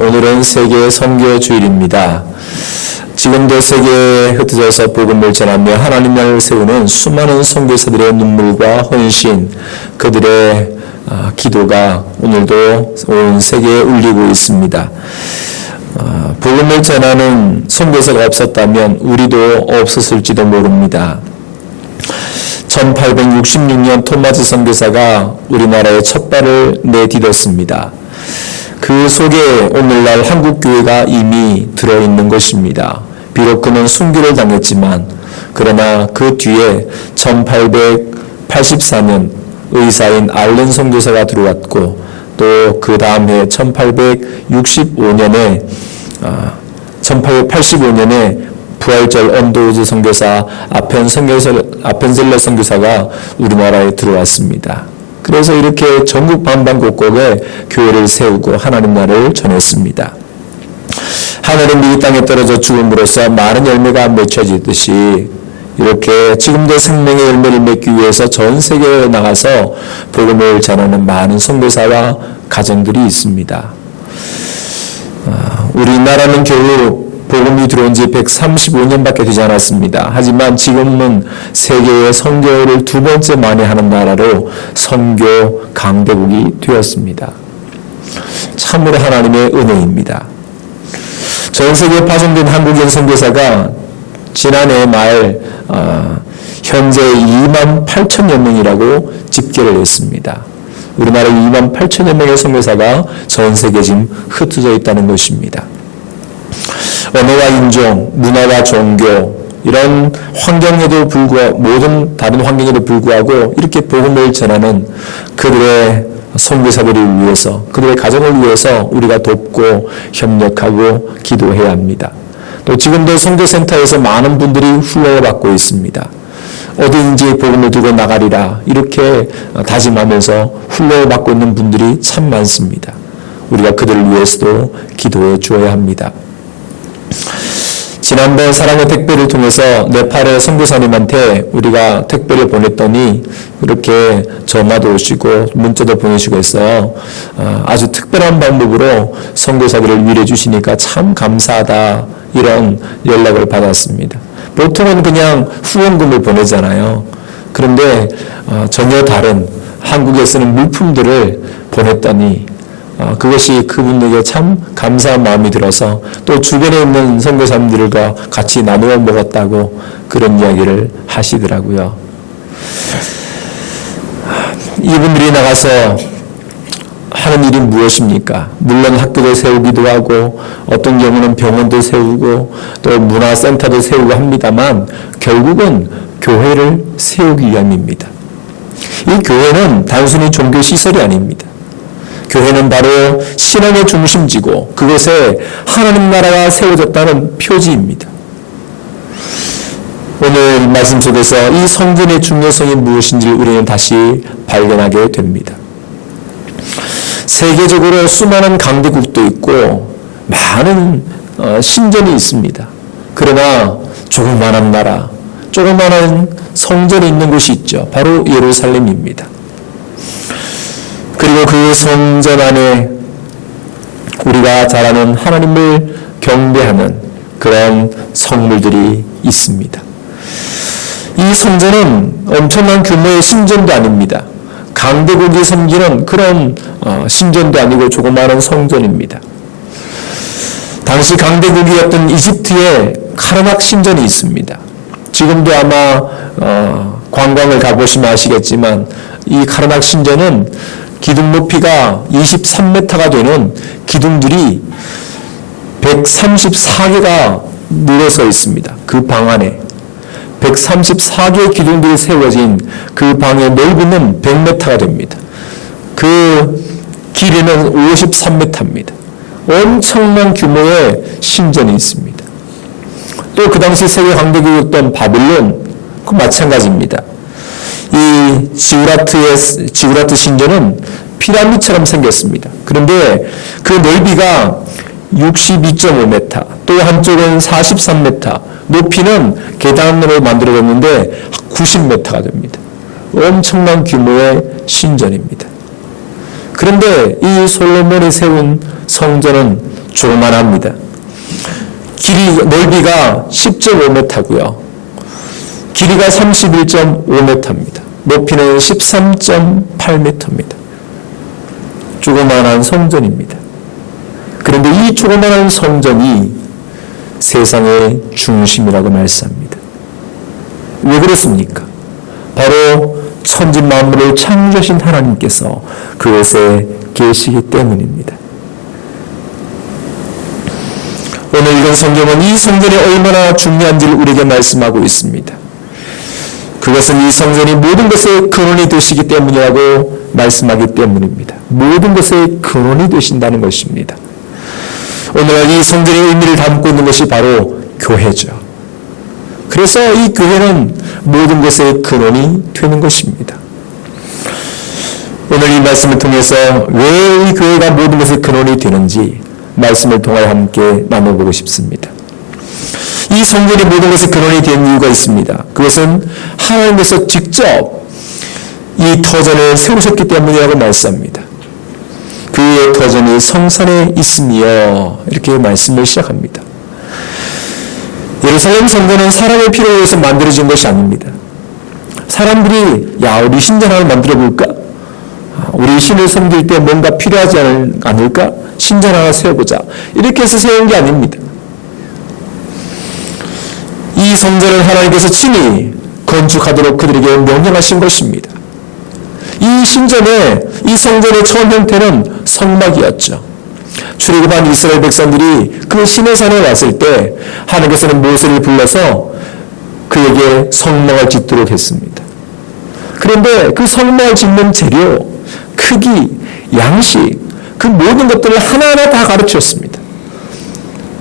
오늘은 세계 선교 주일입니다. 지금도 세계에 흩어져서 복음을 전하며 하나님 나라를 세우는 수많은 선교사들의 눈물과 헌신, 그들의 기도가 오늘도 온 세계에 울리고 있습니다. 복음을 전하는 선교사가 없었다면 우리도 없었을지도 모릅니다. 1866년 토마스 선교사가 우리나라에 첫 발을 내디뎠습니다. 그 속에 오늘날 한국교회가 이미 들어있는 것입니다. 비록 그는 순교를 당했지만 그러나 그 뒤에 1884년 의사인 알렌 선교사가 들어왔고 또 그 다음 해 1885년에 부활절 언더우즈 선교사 아펜젤러 선교사가 우리나라에 들어왔습니다. 그래서 이렇게 전국 방방곡곡에 교회를 세우고 하나님 나라를 전했습니다. 하늘은 이 땅에 떨어져 죽음으로써 많은 열매가 맺혀지듯이 이렇게 지금도 생명의 열매를 맺기 위해서 전 세계에 나가서 복음을 전하는 많은 선교사와 가정들이 있습니다. 우리나라는 겨우 복음이 들어온 지 135년밖에 되지 않았습니다. 하지만 지금은 세계의 선교를 두 번째 많이 하는 나라로 선교 강대국이 되었습니다. 참으로 하나님의 은혜입니다. 전 세계에 파송된 한국인 선교사가 지난해 말 현재 2만 8천여 명이라고 집계를 했습니다. 우리나라 2만 8천여 명의 선교사가 전 세계에 지금 흩어져 있다는 것입니다. 언어와 인종, 문화와 종교 이런 환경에도 불구하고 모든 다른 환경에도 불구하고 이렇게 복음을 전하는 그들의 선교사들을 위해서 그들의 가정을 위해서 우리가 돕고 협력하고 기도해야 합니다. 또 지금도 선교센터에서 많은 분들이 훈련을 받고 있습니다. 어디든지 복음을 들고 나가리라 이렇게 다짐하면서 훈련을 받고 있는 분들이 참 많습니다. 우리가 그들을 위해서도 기도해 주어야 합니다. 지난번 사랑의 택배를 통해서 네팔의 선교사님한테 우리가 택배를 보냈더니 이렇게 전화도 오시고 문자도 보내시고 했어요. 아주 특별한 방법으로 선교사들을 위로해 주시니까 참 감사하다 이런 연락을 받았습니다. 보통은 그냥 후원금을 보내잖아요. 그런데 전혀 다른 한국에 쓰는 물품들을 보냈더니 그것이 그분에게 참 감사한 마음이 들어서 또 주변에 있는 선교사님들과 같이 나누어 먹었다고 그런 이야기를 하시더라고요. 이분들이 나가서 하는 일이 무엇입니까? 물론 학교도 세우기도 하고 어떤 경우는 병원도 세우고 또 문화센터도 세우고 합니다만 결국은 교회를 세우기 위함입니다. 이 교회는 단순히 종교시설이 아닙니다. 교회는 바로 신앙의 중심지고 그곳에 하나님 나라가 세워졌다는 표지입니다. 오늘 말씀 속에서 이 성전의 중요성이 무엇인지를 우리는 다시 발견하게 됩니다. 세계적으로 수많은 강대국도 있고 많은 신전이 있습니다. 그러나 조그마한 나라, 조그마한 성전이 있는 곳이 있죠. 바로 예루살렘입니다. 그리고 그 성전 안에 우리가 잘 아는 하나님을 경배하는 그런 성물들이 있습니다. 이 성전은 엄청난 규모의 신전도 아닙니다. 강대국이 섬기는 그런 신전도 아니고 조그마한 성전입니다. 당시 강대국이었던 이집트에 카르낙 신전이 있습니다. 지금도 아마 관광을 가보시면 아시겠지만 이 카르낙 신전은 기둥 높이가 23m가 되는 기둥들이 134개가 늘어서 있습니다. 그 방 안에 134개의 기둥들이 세워진 그 방의 넓이는 100m가 됩니다. 그 길이는 53m입니다. 엄청난 규모의 신전이 있습니다. 또 그 당시 세계 강대국이었던 바빌론 그 마찬가지입니다. 이 지구라트 신전은 피라미드처럼 생겼습니다. 그런데 그 넓이가 62.5m, 또 한쪽은 43m, 높이는 계단으로 만들어졌는데 90m가 됩니다. 엄청난 규모의 신전입니다. 그런데 이 솔로몬이 세운 성전은 조그만합니다. 넓이가 10.5m고요. 길이가 31.5m입니다. 높이는 13.8m입니다. 조그만한 성전입니다. 그런데 이 조그만한 성전이 세상의 중심이라고 말씀합니다. 왜 그렇습니까? 바로 천지 만물을 창조하신 하나님께서 그곳에 계시기 때문입니다. 오늘 읽은 성경은 이 성전이 얼마나 중요한지를 우리에게 말씀하고 있습니다. 그것은 이 성전이 모든 것의 근원이 되시기 때문이라고 말씀하기 때문입니다. 모든 것의 근원이 되신다는 것입니다. 오늘날 이 성전의 의미를 담고 있는 것이 바로 교회죠. 그래서 이 교회는 모든 것의 근원이 되는 것입니다. 오늘 이 말씀을 통해서 왜 이 교회가 모든 것의 근원이 되는지 말씀을 통하여 함께 나눠보고 싶습니다. 이 성전이 모든 것의 근원이 된 이유가 있습니다. 그것은 하나님께서 직접 이 터전을 세우셨기 때문이라고 말씀합니다. 그의 터전이 성산에 있으며 이렇게 말씀을 시작합니다. 예루살렘 성전은 사람의 필요에 의해서 만들어진 것이 아닙니다. 사람들이 우리 신전 하나 만들어 볼까? 우리 신을 섬길 때 뭔가 필요하지 않을까? 신전 하나 세워보자. 이렇게 해서 세운 게 아닙니다. 이 성전을 하나님께서 친히 건축하도록 그들에게 명령하신 것입니다. 이 성전의 처음 형태는 성막이었죠. 출애굽한 이스라엘 백성들이 그 시내산에 왔을 때 하나님께서는 모세를 불러서 그에게 성막을 짓도록 했습니다. 그런데 그 성막을 짓는 재료, 크기, 양식, 그 모든 것들을 하나하나 다 가르쳤습니다.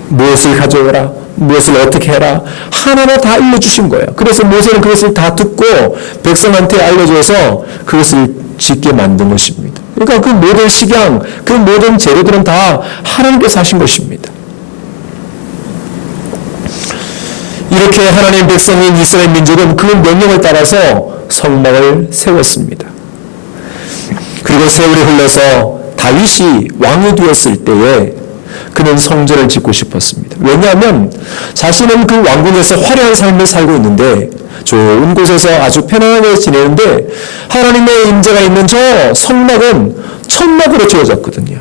무엇을 가져오라, 무엇을 어떻게 해라, 하나하나 다 알려주신 거예요. 그래서 모세는 그것을 다 듣고 백성한테 알려줘서 그것을 짓게 만든 것입니다. 그러니까 그 모든 식양, 그 모든 재료들은 다 하나님께서 하신 것입니다. 이렇게 하나님 백성인 이스라엘 민족은 그 명령을 따라서 성막을 세웠습니다. 그리고 세월이 흘러서 다윗이 왕이 되었을 때에 그는 성전을 짓고 싶었습니다. 왜냐하면 자신은 그 왕궁에서 화려한 삶을 살고 있는데 좋은 곳에서 아주 편안하게 지내는데 하나님의 임재가 있는 저 성막은 천막으로 지어졌거든요.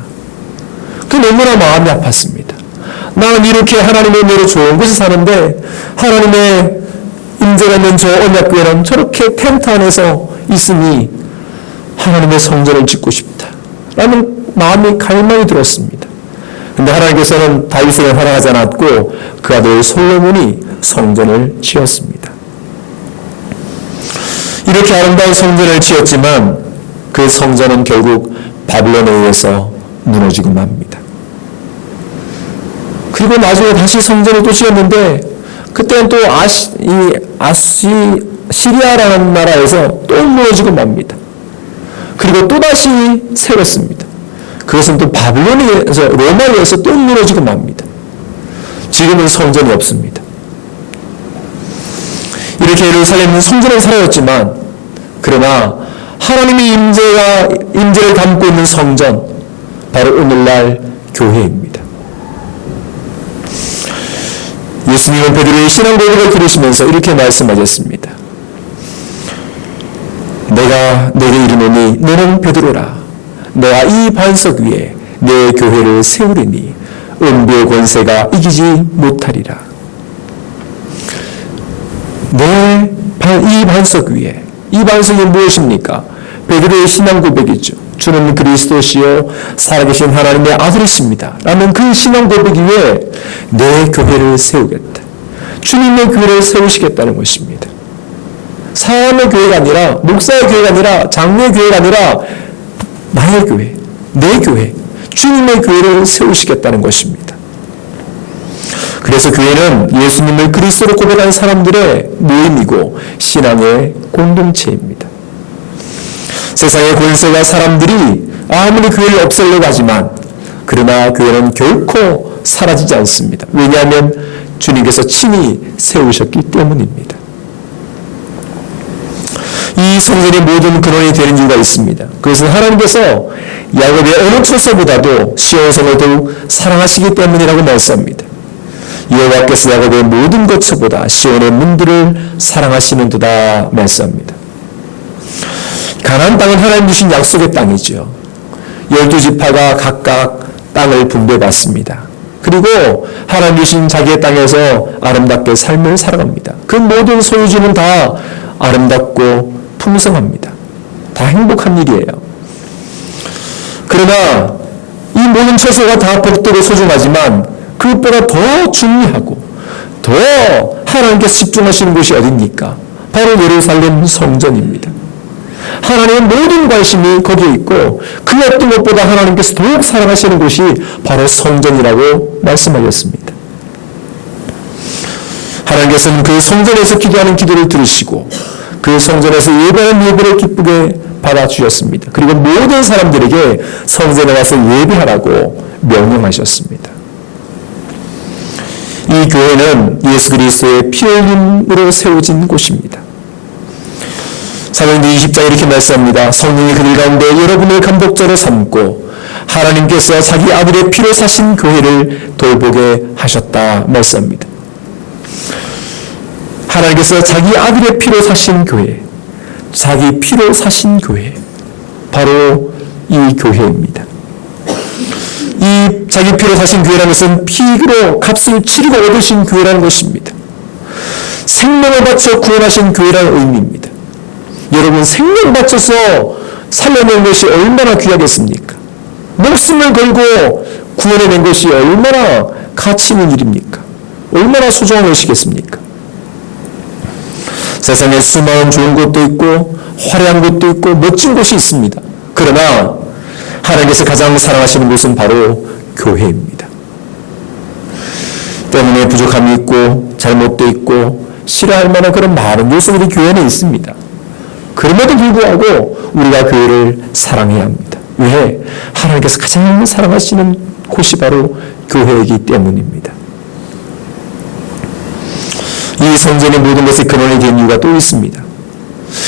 그 너무나 마음이 아팠습니다. 나는 이렇게 하나님의 은혜로 좋은 곳에 사는데 하나님의 임재가 있는 저 언약궤는 저렇게 텐트 안에서 있으니 하나님의 성전을 짓고 싶다라는 마음이 갈망이 들었습니다. 그런데 하나님께서는 다윗을 허락하지 않았고 그 아들 솔로몬이 성전을 지었습니다. 이렇게 아름다운 성전을 지었지만 그 성전은 결국 바빌론에 의해서 무너지고 맙니다. 그리고 나중에 다시 성전을 또 지었는데 그때는 또 시리아라는 나라에서 또 무너지고 맙니다. 그리고 또다시 세웠습니다. 그것은 또 바빌론에서 로마에 의해서 또 무너지고 맙니다. 지금은 성전이 없습니다. 이렇게 예루살렘은 성전은 사라졌지만 그러나 하나님의 임재를 담고 있는 성전, 바로 오늘날 교회입니다. 예수님은 베드로의 신앙 고백을 들으시면서 이렇게 말씀하셨습니다. 내가 내게 이르노니 너는 베드로라. 내가 이 반석 위에 내 교회를 세우리니 음부의 권세가 이기지 못하리라. 이 반석 위에, 이 반석이 무엇입니까? 베드로의 신앙 고백이죠. 주는 그리스도시요 살아계신 하나님의 아들이십니다 라는 그 신앙 고백 위에 내 교회를 세우겠다. 주님의 교회를 세우시겠다는 것입니다. 사람의 교회가 아니라, 목사의 교회가 아니라, 장로의 교회가 아니라 나의 교회, 내 교회, 주님의 교회를 세우시겠다는 것입니다. 그래서 교회는 예수님을 그리스도로 고백한 사람들의 모임이고 신앙의 공동체입니다. 세상의 권세가 사람들이 아무리 교회를 없애려고 하지만 그러나 교회는 결코 사라지지 않습니다. 왜냐하면 주님께서 친히 세우셨기 때문입니다. 이 성전의 모든 근원이 되는 이유가 있습니다. 그것은 하나님께서 야곱의 어느 처소보다도 시온 성을 더욱 사랑하시기 때문이라고 말씀합니다. 여호와께서 야곱의 모든 거처보다 시온의 문들을 사랑하시는도다 말씀합니다. 가나안 땅은 하나님 주신 약속의 땅이죠. 12지파가 각각 땅을 분배받습니다. 그리고 하나님 주신 자기의 땅에서 아름답게 삶을 살아갑니다. 그 모든 소유주는 다 아름답고 풍성합니다. 다 행복한 일이에요. 그러나 이 모든 처소가 다 복되고 소중하지만 그것보다 더 중요하고 더 하나님께서 집중하시는 곳이 어디입니까? 바로 예루살렘 성전입니다. 하나님의 모든 관심이 거기에 있고 그 어떤 것보다 하나님께서 더욱 사랑하시는 곳이 바로 성전이라고 말씀하셨습니다. 하나님께서는 그 성전에서 기도하는 기도를 들으시고 그 성전에서 예배하는 예배를 기쁘게 받아주셨습니다. 그리고 모든 사람들에게 성전에 가서 예배하라고 명령하셨습니다. 이 교회는 예수 그리스도의 피 흘림으로 세워진 곳입니다. 사도행전 20장에 이렇게 말씀합니다. 성령이 그들 가운데 여러분을 감독자로 삼고 하나님께서 자기 아들의 피로 사신 교회를 돌보게 하셨다 말씀합니다. 하나님께서 자기 아들의 피로 사신 교회, 자기 피로 사신 교회, 바로 이 교회입니다. 이 자기 피로 사신 교회라는 것은 피로 값을 치르고 얻으신 교회라는 것입니다. 생명을 바쳐 구원하신 교회라는 의미입니다. 여러분, 생명 바쳐서 살려낸 것이 얼마나 귀하겠습니까? 목숨을 걸고 구원해낸 것이 얼마나 가치 있는 일입니까? 얼마나 소중한 것이겠습니까? 세상에 수많은 좋은 곳도 있고 화려한 곳도 있고 멋진 곳이 있습니다. 그러나 하나님께서 가장 사랑하시는 곳은 바로 교회입니다. 때문에 부족함이 있고 잘못도 있고 싫어할 만한 그런 많은 요소들이 교회 안에 있습니다. 그럼에도 불구하고 우리가 교회를 사랑해야 합니다. 왜? 하나님께서 가장 사랑하시는 곳이 바로 교회이기 때문입니다. 이 성전의 모든 것이 근원이 된 이유가 또 있습니다.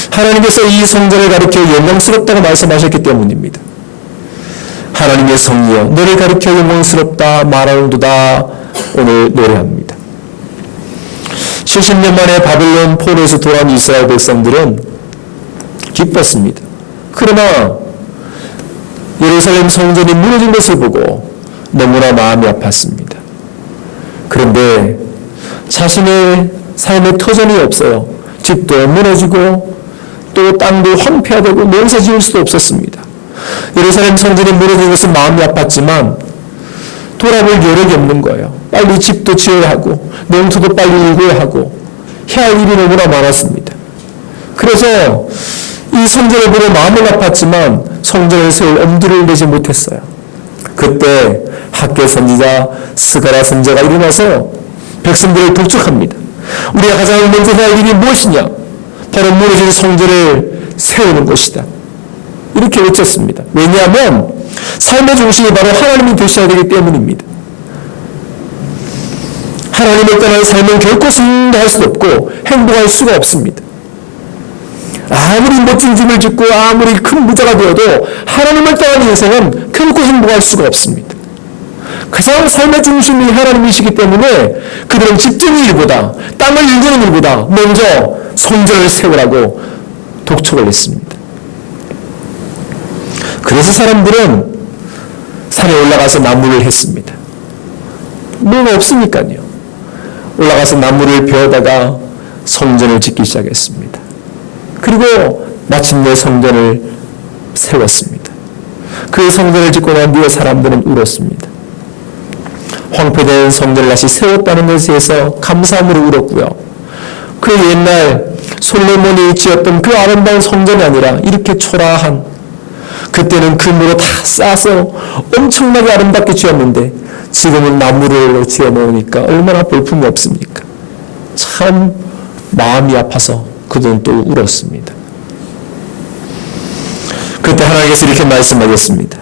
하나님께서 이 성전을 가리켜 영광스럽다고 말씀하셨기 때문입니다. 하나님의 성이여 너를 가리켜 영광스럽다 말하는도다 오늘 노래합니다. 70년 만에 바벨론 포로에서 돌아온 이스라엘 백성들은 기뻤습니다. 그러나 예루살렘 성전이 무너진 것을 보고 너무나 마음이 아팠습니다. 그런데 자신의 삶의 터전이 없어요. 집도 무너지고 또 땅도 황폐화되고 농사 지을 수도 없었습니다. 예루살렘 성전이 무너진 것은 마음이 아팠지만 돌아볼 여력이 없는 거예요. 빨리 집도 지어야 하고 농토도 빨리 일궈야 하고 해야 할 일이 너무나 많았습니다. 그래서 이 성전을 보고 마음은 아팠지만 성전을 세울 엄두를 내지 못했어요. 그때 학교 선지자 스가랴 선지자가 일어나서 백성들을 독촉합니다. 우리가 가장 먼저 해야 할 일이 무엇이냐? 바로 무너진 성전을 세우는 것이다. 이렇게 외쳤습니다. 왜냐하면 삶의 중심이 바로 하나님이 되셔야 되기 때문입니다. 하나님을 떠난 삶은 결코 승리할 수 없고 행복할 수가 없습니다. 아무리 멋진 집을 짓고 아무리 큰 부자가 되어도 하나님을 떠난 인생은 결코 행복할 수가 없습니다. 가장 삶의 중심이 하나님이시기 때문에 그들은 집짓는 일보다 땅을 일구는 일보다 먼저 성전을 세우라고 독촉을 했습니다. 그래서 사람들은 산에 올라가서 나무를 했습니다. 뭐가 없으니까요. 올라가서 나무를 베어다가 성전을 짓기 시작했습니다. 그리고 마침내 성전을 세웠습니다. 그 성전을 짓고 난 뒤에 사람들은 울었습니다. 황폐된 성전을 다시 세웠다는 것에 대해서 감사함으로 울었고요. 그 옛날 솔로몬이 지었던 그 아름다운 성전이 아니라 이렇게 초라한, 그때는 금으로 다 싸서 엄청나게 아름답게 지었는데 지금은 나무로 지어놓으니까 얼마나 볼품이 없습니까? 참 마음이 아파서 그들은 또 울었습니다. 그때 하나님께서 이렇게 말씀하셨습니다.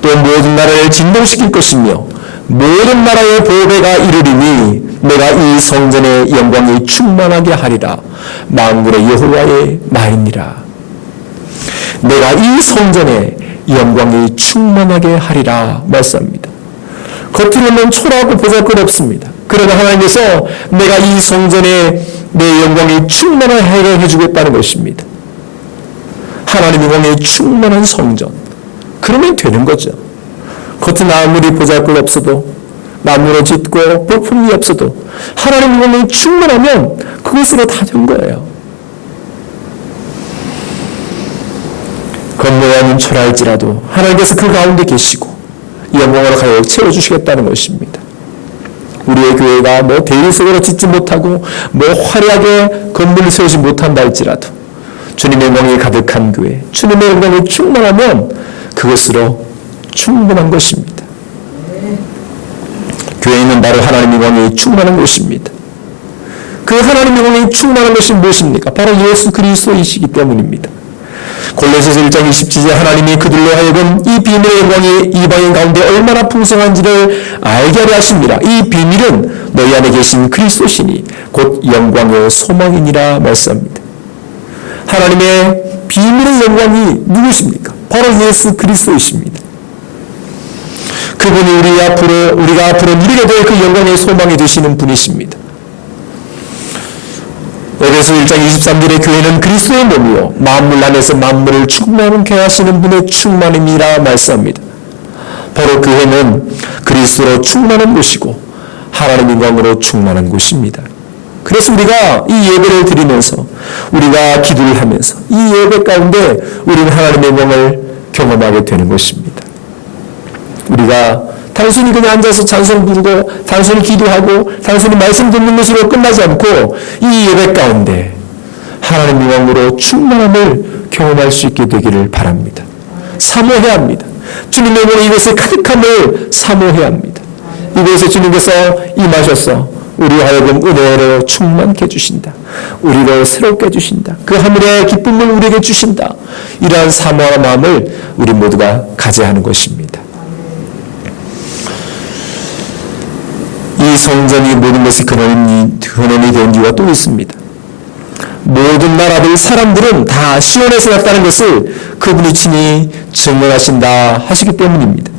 또 모든 나라를 진동시킬 것이며 모든 나라의 보배가 이르리니 내가 이 성전의 영광이 충만하게 하리라. 만군의 여호와의 말이니라. 내가 이 성전의 영광이 충만하게 하리라 말씀합니다. 겉으로는 초라하고 보잘것없습니다. 그러나 하나님께서 내가 이 성전에 내 영광이 충만하게 해주겠다는 것입니다. 하나님의 영광이 충만한 성전. 그러면 되는 거죠. 겉은 아무리 보잘것없어도 나무로 짓고 볼품이 없어도 하나님의 영광이 충만하면 그것으로 다 된 거예요. 겉모양은 초라할지라도 하나님께서 그 가운데 계시고 영광으로 가득 채워주시겠다는 것입니다. 우리의 교회가 대리석으로 짓지 못하고 화려하게 건물을 세우지 못한다 할지라도 주님의 영광이 가득한 교회, 주님의 영광이 충만하면 그것으로 충분한 것입니다. 교회는 바로 하나님의 영광이 충만한 곳입니다. 그 하나님의 영광이 충만한 것이 무엇입니까? 바로 예수 그리스도이시기 때문입니다. 골로새서 1장 27절 하나님이 그들로 하여금 이 비밀의 영광이 이방인 가운데 얼마나 풍성한지를 알게 하려 하십니다. 이 비밀은 너희 안에 계신 그리스도시니 곧 영광의 소망이니라 말씀합니다. 하나님의 비밀의 영광이 누구십니까? 바로 예수 그리스도이십니다. 그분이 우리가 앞으로 누리게 될 그 영광의 소망이 되시는 분이십니다. 에베소 1장 23절의 교회는 그리스도의 몸이요 만물 안에서 만물을 충만케 하시는 분의 충만임이라 말씀합니다. 바로 교회는 그리스도로 충만한 곳이고 하나님의 영광으로 충만한 곳입니다. 그래서 우리가 이 예배를 드리면서 우리가 기도를 하면서 이 예배 가운데 우리는 하나님의 영광을 경험하게 되는 것입니다. 우리가 단순히 그냥 앉아서 찬송 부르고 단순히 기도하고 단순히 말씀 듣는 것으로 끝나지 않고 이 예배 가운데 하나님의 영광으로 충만함을 경험할 수 있게 되기를 바랍니다. 사모해야 합니다. 주님의 영광이 이곳에 가득함을 사모해야 합니다. 이곳에 주님께서 임하셔서 우리 하여금 은혜로 충만케 해주신다. 우리를 새롭게 해주신다. 그 하늘의 기쁨을 우리에게 주신다. 이러한 사모한 마음을 우리 모두가 가져야 하는 것입니다. 이 성전이 모든 것이 근원이 된 이유가 또 있습니다. 모든 나라들 사람들은 다 시온에서 났다는 것을 그분이 친히 증언하신다 하시기 때문입니다.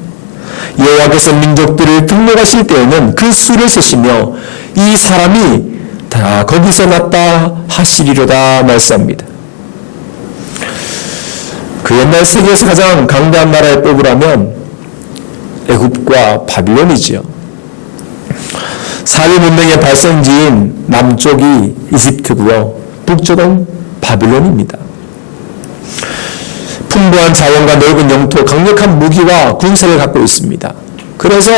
여호와께서 민족들을 등록하실 때에는 그 수를 세시며 이 사람이 다 거기서 났다 하시리로다 말씀합니다. 그 옛날 세계에서 가장 강대한 나라에 뽑으라면 애굽과 바빌론이지요. 사회 문명의 발생지인 남쪽이 이집트고요. 북쪽은 바빌론입니다. 풍부한 자원과 넓은 영토, 강력한 무기와 군사를 갖고 있습니다. 그래서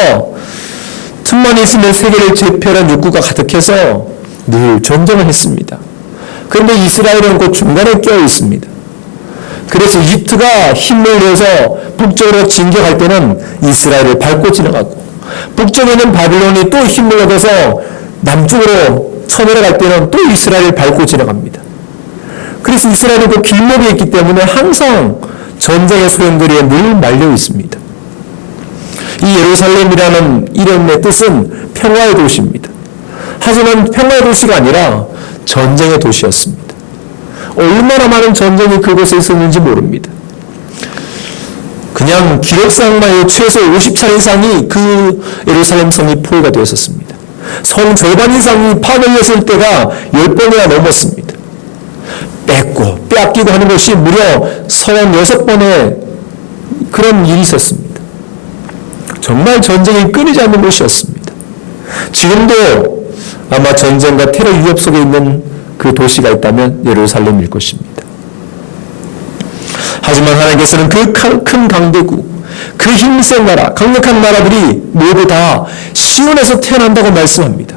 틈만 있으면 세계를 제패하는 욕구가 가득해서 늘 전쟁을 했습니다. 그런데 이스라엘은 그 중간에 껴 있습니다. 그래서 이집트가 힘을 내서 북쪽으로 진격할 때는 이스라엘을 밟고 지나가고 북쪽에는 바빌론이 또 힘을 얻어서 남쪽으로 쳐내려갈 때는 또 이스라엘을 밟고 지나갑니다. 그래서 이스라엘은 그 길목에 있기 때문에 항상 전쟁의 소용돌이에 늘 말려 있습니다. 이 예루살렘이라는 이름의 뜻은 평화의 도시입니다. 하지만 평화의 도시가 아니라 전쟁의 도시였습니다. 얼마나 많은 전쟁이 그곳에 있었는지 모릅니다. 그냥 기록상만 최소 50차례 이상이 그 예루살렘 성이 포위가 되었었습니다. 성 절반 이상이 파괴되었을 때가 10번이나 넘었습니다. 뺏고 빼앗기고 하는 것이 무려 36번의 그런 일이 있었습니다. 정말 전쟁이 끊이지 않는 곳이었습니다. 지금도 아마 전쟁과 테러 위협 속에 있는 그 도시가 있다면 예루살렘일 것입니다. 하지만 하나님께서는 그 큰 강대국, 그 힘센 나라, 강력한 나라들이 모두 다 시온에서 태어난다고 말씀합니다.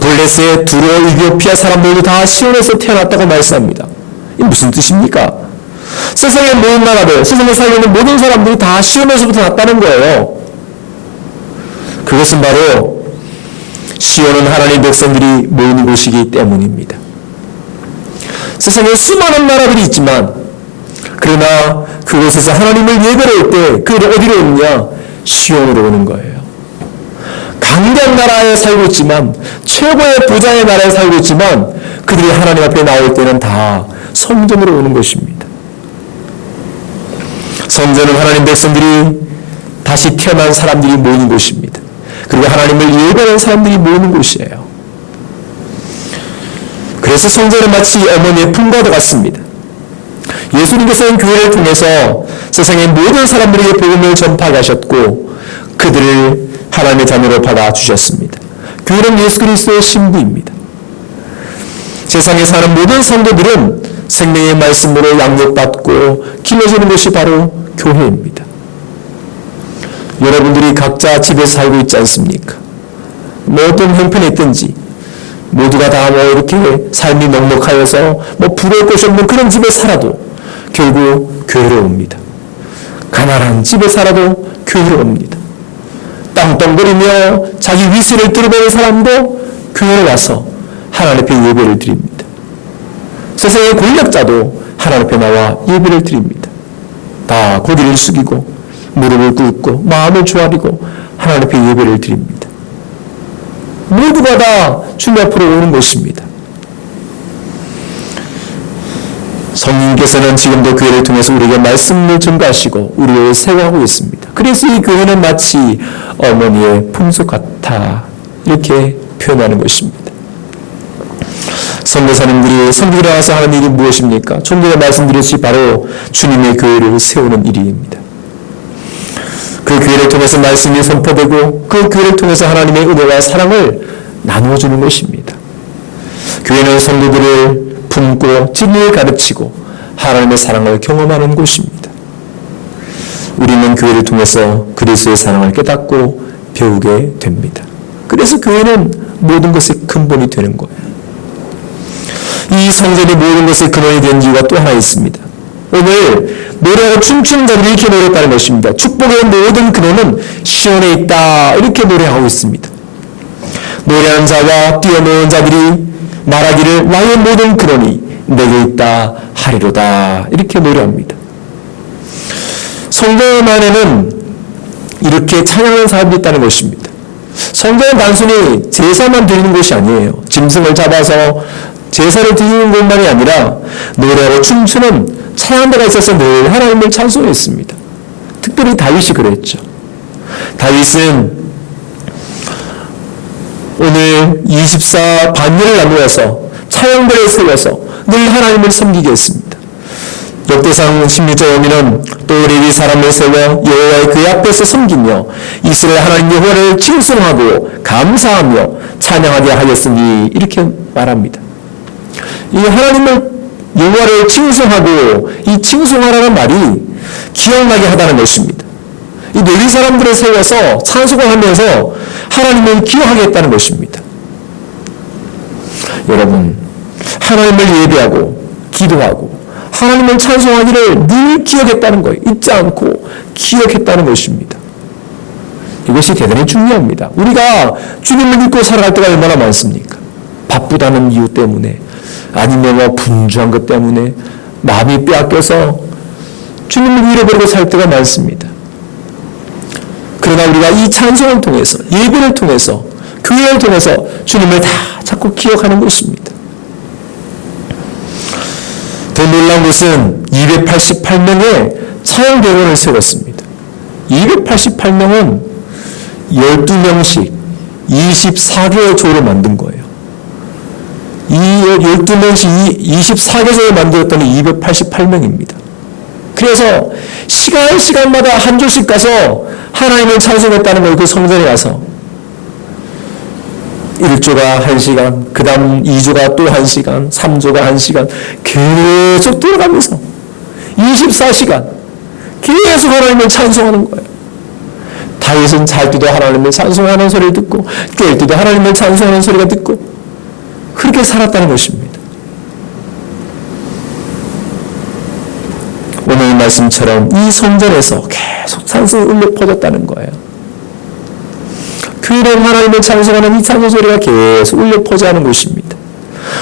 블레셋, 두로, 이디오피아 사람들도 다 시온에서 태어났다고 말씀합니다. 이게 무슨 뜻입니까? 세상의 모든 나라들, 세상에 살고 있는 모든 사람들이 다 시온에서부터 났다는 거예요. 그것은 바로 시온은 하나님의 백성들이 모이는 곳이기 때문입니다. 세상에 수많은 나라들이 있지만 그러나 그곳에서 하나님을 예배할 때 그들이 어디로 오느냐? 시온으로 오는 거예요. 강대한 나라에 살고 있지만, 최고의 부자의 나라에 살고 있지만, 그들이 하나님 앞에 나올 때는 다 성전으로 오는 것입니다. 성전은 하나님 백성들이 다시 태어난 사람들이 모이는 곳입니다. 그리고 하나님을 예배하는 사람들이 모이는 곳이에요. 그래서 성전은 마치 어머니의 품과도 같습니다. 예수님께서는 교회를 통해서 세상의 모든 사람들에게 복음을 전파하게 하셨고 그들을 하나님의 자녀로 받아주셨습니다. 교회는 예수 그리스도의 신부입니다. 세상에 사는 모든 성도들은 생명의 말씀으로 양육받고 길러주는 것이 바로 교회입니다. 여러분들이 각자 집에서 살고 있지 않습니까? 모든 형편에 있든지 모두가 다 이렇게 삶이 넉넉하여서 부러울 것이 없는 그런 집에 살아도 결국 교회로 옵니다. 가난한 집에 살아도 교회로 옵니다. 땅덩거리며 자기 위세를 드러내는 사람도 교회로 와서 하나님 앞에 예배를 드립니다. 세상의 권력자도 하나님 앞에 나와 예배를 드립니다. 다 고개를 숙이고 무릎을 꿇고 마음을 조아리고 하나님 앞에 예배를 드립니다. 모두가 다 주님 앞으로 오는 것입니다. 성령께서는 지금도 교회를 통해서 우리에게 말씀을 전가하시고 우리를 세워하고 있습니다. 그래서 이 교회는 마치 어머니의 품속 같아 이렇게 표현하는 것입니다. 선교사님들이 선교를 나가서 하는 일이 무엇입니까? 좀 전에 말씀드렸듯이 바로 주님의 교회를 세우는 일입니다. 그 교회를 통해서 말씀이 선포되고 그 교회를 통해서 하나님의 은혜와 사랑을 나누어주는 것입니다. 교회는 성도들을 품고 진리를 가르치고 하나님의 사랑을 경험하는 곳입니다. 우리는 교회를 통해서 그리스도의 사랑을 깨닫고 배우게 됩니다. 그래서 교회는 모든 것의 근본이 되는 거예요. 이 성전이 모든 것의 근원이 된 이유가 또 하나 있습니다. 오늘 노래하고 춤추는 자들이 이렇게 노래했다는 것입니다. 축복의 모든 근원은 시온에 있다 이렇게 노래하고 있습니다. 노래하는 자와 뛰어노는 자들이 말하기를 나의 모든 근원이 내게 있다 하리로다 이렇게 노래합니다. 성전 안에는 이렇게 찬양하는 사람들이 있다는 것입니다. 성전은 단순히 제사만 드리는 곳이 아니에요. 짐승을 잡아서 제사를 드리는 것만이 아니라 노래하고 춤추는 찬양대가 있어서 늘 하나님을 찬송했습니다. 특별히 다윗이 그랬죠. 다윗은 오늘 24 반열을 나누어서 찬양대를 세워서 늘 하나님을 섬기게 했습니다. 역대상 16절 보면은 또 레위 사람을 세워 여호와의 그 앞에서 섬기며 이스라엘 하나님 여호와를 칭송하고 감사하며 찬양하게 하였으니 이렇게 말합니다. 이 하나님을 여호와를 칭송하고 이 칭송하라는 말이 기억나게 하다는 것입니다. 이 레위 사람들을 세워서 찬송을 하면서 하나님을 기억하겠다는 것입니다. 여러분, 하나님을 예배하고 기도하고 하나님을 찬송하기를 늘 기억했다는 거예요. 잊지 않고 기억했다는 것입니다. 이것이 대단히 중요합니다. 우리가 주님을 믿고 살아갈 때가 얼마나 많습니까? 바쁘다는 이유 때문에 아니면 분주한 것 때문에 마음이 빼앗겨서 주님을 잃어버리고 살 때가 많습니다. 그러나 우리가 이 찬송을 통해서 예배를 통해서 교회를 통해서 주님을 다 자꾸 기억하는 것입니다. 더 놀라운 것은 288명의 찬양대원을 세웠습니다. 288명은 12명씩 24개의 조를 만든 거예요. 이 12명씩 24개 조를 만들었더니 288명입니다. 그래서 시간마다 한 조씩 가서 하나님을 찬송했다는 거예요. 그 성전에 가서 1조가 1시간, 그 다음 2조가 또 1시간, 3조가 1시간 계속 돌아가면서 24시간 계속 하나님을 찬송하는 거예요. 다윗은 잘 때도 하나님을 찬송하는 소리를 듣고 깰 때도 하나님을 찬송하는 소리가 듣고 그렇게 살았다는 것입니다. 오늘 말씀처럼 이 성전에서 계속 찬송이 울려 퍼졌다는 거예요. 교회는 하나님을 찬송하는 이 찬송 소리가 계속 울려 퍼져하는 곳입니다.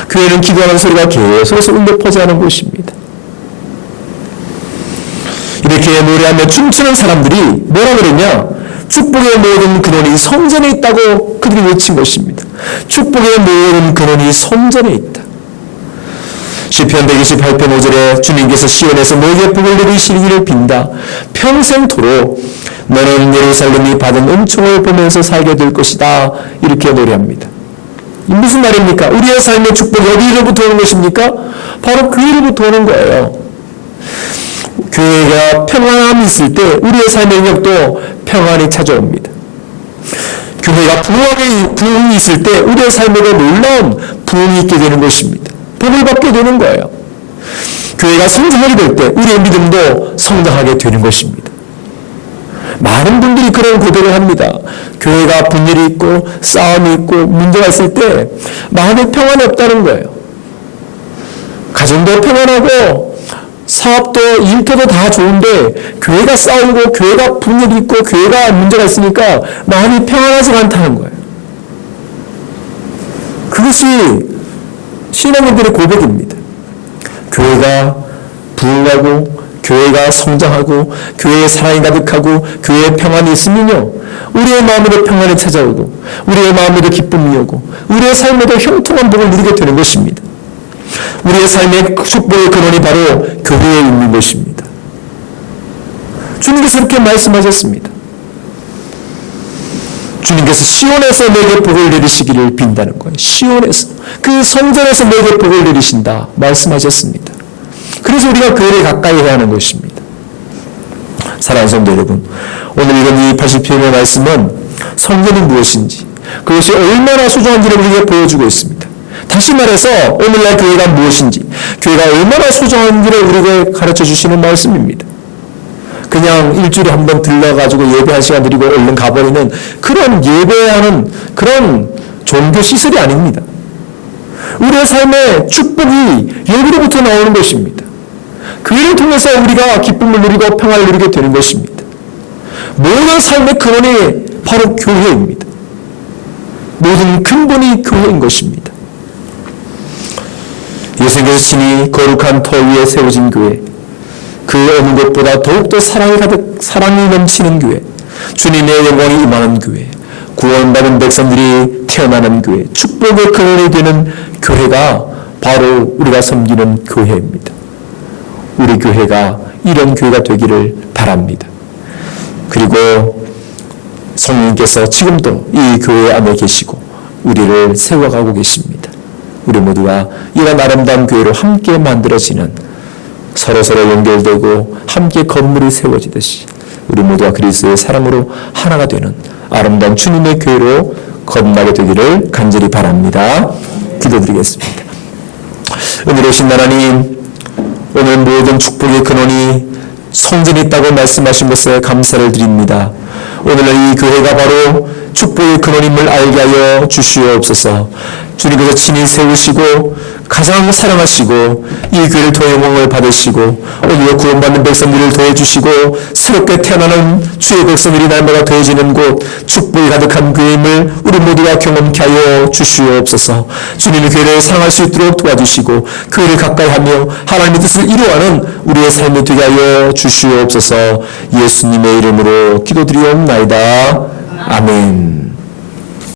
교회는 기도하는 소리가 계속해서 울려 퍼져하는 곳입니다. 이렇게 노래하며 춤추는 사람들이 뭐라 그러냐? 축복의 모든 근원이 성전에 있다고 그들이 외친 것입니다. 축복의 모든 근원이 성전에 있다. 시편 128편 5절에 주님께서 시온에서 너에게 복을 내리시기를 빈다. 평생토록 너는 예루살렘이 받은 은총을 보면서 살게 될 것이다. 이렇게 노래합니다. 이 무슨 말입니까? 우리의 삶의 축복이 어디로부터 오는 것입니까? 바로 교회로부터 오는 거예요. 교회가 평안함이 있을 때 우리의 삶의 영역도 평안이 찾아옵니다. 교회가 부흥이 있을 때 우리의 삶에도 놀라운 부흥이 있게 되는 것입니다. 복을 받게 되는 거예요. 교회가 성장하게 될 때 우리의 믿음도 성장하게 되는 것입니다. 많은 분들이 그런 고백을 합니다. 교회가 분열이 있고 싸움이 있고 문제가 있을 때 마음에 평안이 없다는 거예요. 가정도 평안하고 사업도 일터도 다 좋은데 교회가 싸우고 교회가 분열이 있고 교회가 문제가 있으니까 마음이 평안하지 않다는 거예요. 그것이 신앙인들의 고백입니다. 교회가 부흥하고 교회가 성장하고 교회에 사랑이 가득하고 교회에 평안이 있으면요, 우리의 마음에도 평안이 찾아오고 우리의 마음에도 기쁨이 오고 우리의 삶에도 형통한 복을 누리게 되는 것입니다. 우리의 삶의 축복의 근원이 바로 교회에 있는 것입니다. 주님께서 이렇게 말씀하셨습니다. 주님께서 시온에서 내게 복을 내리시기를 빈다는 거예요. 시온에서, 그 성전에서 내게 복을 내리신다 말씀하셨습니다. 그래서 우리가 교회를 가까이 해야 하는 것입니다. 사랑하는 성도 여러분, 오늘 읽은 이 80편의 말씀은 성전이 무엇인지, 그것이 얼마나 소중한지를 우리에게 보여주고 있습니다. 다시 말해서 오늘날 교회가 무엇인지, 교회가 얼마나 소중한지를 우리에게 가르쳐 주시는 말씀입니다. 그냥 일주일에 한 번 들러가지고 예배한 시간 드리고 얼른 가버리는 그런 예배하는 그런 종교 시설이 아닙니다. 우리의 삶의 축복이 여기로부터 나오는 것입니다. 교회를 통해서 우리가 기쁨을 누리고 평화를 누리게 되는 것입니다. 모든 삶의 근원이 바로 교회입니다. 모든 근본이 교회인 것입니다. 예수님께서 친히 거룩한 터 위에 세워진 교회, 그 어느 것보다 더욱더 사랑이 넘치는 교회, 주님의 영광이 임하는 교회, 구원받은 백성들이 태어나는 교회, 축복의 근원이 되는 교회가 바로 우리가 섬기는 교회입니다. 우리 교회가 이런 교회가 되기를 바랍니다. 그리고 성령님께서 지금도 이 교회 안에 계시고 우리를 세워가고 계십니다. 우리 모두가 이런 아름다운 교회로 함께 만들어지는, 서로서로 연결되고 함께 건물이 세워지듯이 우리 모두가 그리스도의 사랑으로 하나가 되는 아름다운 주님의 교회로 거듭나게 되기를 간절히 바랍니다. 기도드리겠습니다. 은혜로우신 하나님, 오늘 모든 축복의 근원이 성전이 있다고 말씀하신 것에 감사를 드립니다. 오늘날 이 교회가 바로 축복의 근원임을 알게 하여 주시옵소서. 주님께서 친히 세우시고 가장 사랑하시고 이 교회를 통해 영광을 받으시고 오늘도 구원받는 백성들을 더해주시고 새롭게 태어나는 주의 백성들이 날마다 더해지는 곳, 축복이 가득한 교회임을 우리 모두가 경험케 하여 주시옵소서. 주님의 교회를 사랑할 수 있도록 도와주시고 교회를 가까이하며 하나님의 뜻을 이루어가는 우리의 삶이 되게 하여 주시옵소서. 예수님의 이름으로 기도드리옵나이다. 아멘.